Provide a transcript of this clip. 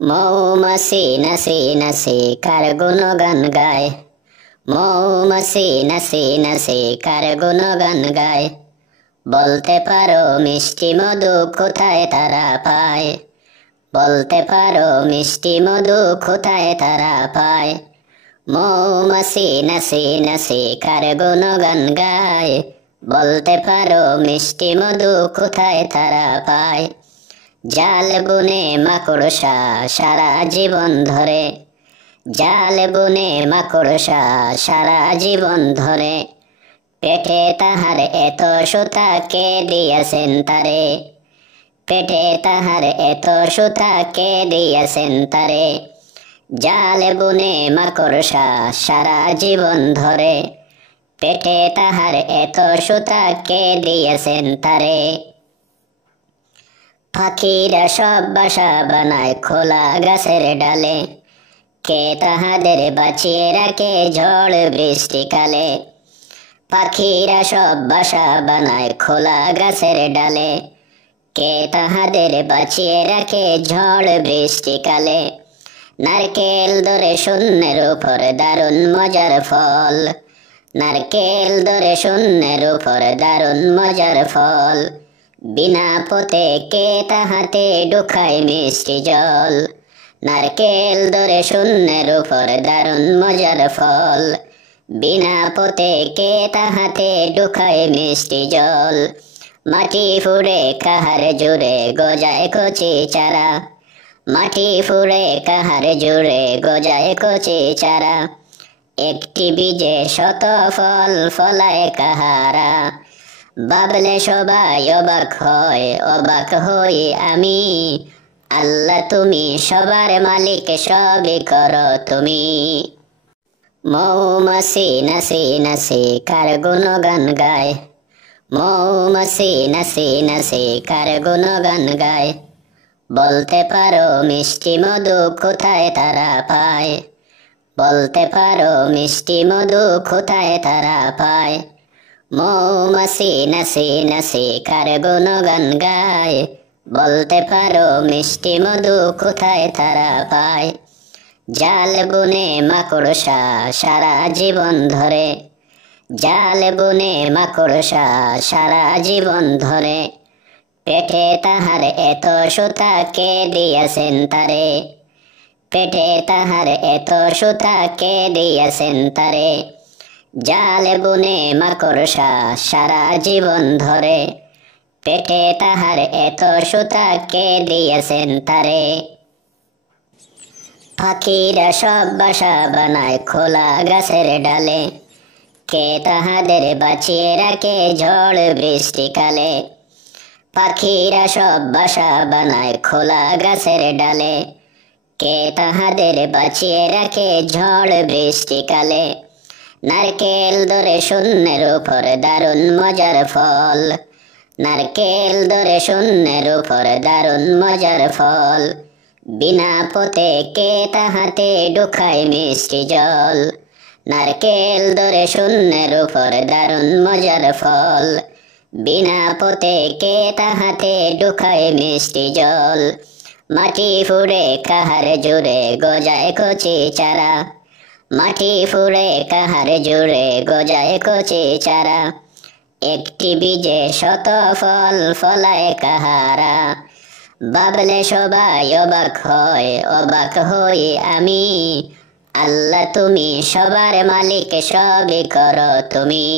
মৌমাছি নাচি নাচি কার গুণগান গায়, মৌমাছি নাচি নাচি কার গুণগান গায়। বলতে পারো মিষ্টি মধু কোথায় তারা পায়, বলতে পারো মিষ্টি মধু কোথায় তারা পায়। মৌমাছি নাচি নাচি কার গুণগান গায়, বলতে পারো মিষ্টি মধু কোথায় তারা পায়। জাল বুনে মাকড়সা সারা জীবন ধরে, জাল বুনে মাকড়সা সারা জীবন ধরে। পেটে তাহার এত সুতা কে দিয়াছেন তারে, পেটে তাহার এত সুতা কে দিয়াছেন তারে। জাল বুনে মাকড়সা সারা জীবন ধরে, পেটে তাহার এত সুতা কে দিয়েছেন তারে। পাখিরা সব বাসা বানায় খোলা গাছের ডালে, কে তাহাদের বাঁচিয়ে রাখে ঝড় বৃষ্টিকালে। পাখিরা সব বাসা বানায় খোলা গাছের ডালে, কে তাহাদের বাঁচিয়ে রাখে ঝড় বৃষ্টিকালে। নারকেল ধরে শূন্যের উপর দারুণ মজার ফল, নারকেল ধরে শূন্যের উপর দারুণ মজার ফল। বিনা পথে কে তাহাতে ঢুকায় মিষ্টি জল, নারকেল ধরে শূন্যের উপর দারুণ মজার ফল। বিনা পথে কে তাহাতে ঢুকায় মিষ্টি জল। মাটি ফুঁড়ে কাহার জুড়ে গজায় কচি চারা, মাটি ফুঁড়ে কাহার জুড়ে গজায় কচি চারা। একটি বীজে শত ফল ফলায় কাহারা, ভাবলে সবাই অবাক হয়, অবাক হই আমি। আল্লাহ তুমি সবার মালিক, সবই করো তুমি। মৌমাছি নাচি নাচি কার গুণগান গায়, মৌমাছি নাচি নাচি কার গুণগান গায়। বলতে পারো মিষ্টি মধু কোথায় তারা পায়, বলতে পারো মিষ্টি মধু কোথায় তারা পায়। মৌমাছি নাচি নাচি কার গুণগান গায়, বলতে পারো মিষ্টি মধু কোথায় তারা পায়। জাল বুনে মাকড়সা সারা জীবন ধরে, জাল বুনে মাকড়সা সারা জীবন ধরে। পেটে তাহার এত সুতা কে দিয়াছেন তারে, পেটে তাহার এত সুতা কে দিয়াছেন তারে। জাল বুনে মাকড়সা সারা জীবন ধরে, পেটে তাহার এত সুতা কে দিয়েছেন তারে। পাখিরা সব বাসা বানায় খোলা গাছের ডালে, কে তাহাদের বাঁচিয়ে রাখে ঝড় বৃষ্টিকালে। পাখিরা সব বাসা বানায় খোলা গাছের ডালে, কে তাহাদের বাঁচিয়ে রাখে ঝড় বৃষ্টিকালে। নারকেল ধরে শূন্যের উপর দারুণ মজার ফল, নারকেল ধরে শূন্যের উপর দারুণ মজার ফল। বিনা পথে কে তাহাতে ঢুকায় মিষ্টি জল, নারকেল ধরে শূন্যের উপর দারুণ মজার ফল। বিনা পথে কে তাহাতে ঢুকায় মিষ্টি জল। মাটি ফুঁড়ে কাহার জুড়ে গজায় কচি চারা, মাটি ফুঁড়ে কাহার জুড়ে গজায় কচি চারা। একটি বীজে শত ফল ফলায় কাহারা, ভাবলে সবাই অবাক হয়, অবাক হই আমি। আল্লাহ তুমি সবার মালিক, সবই করো তুমি।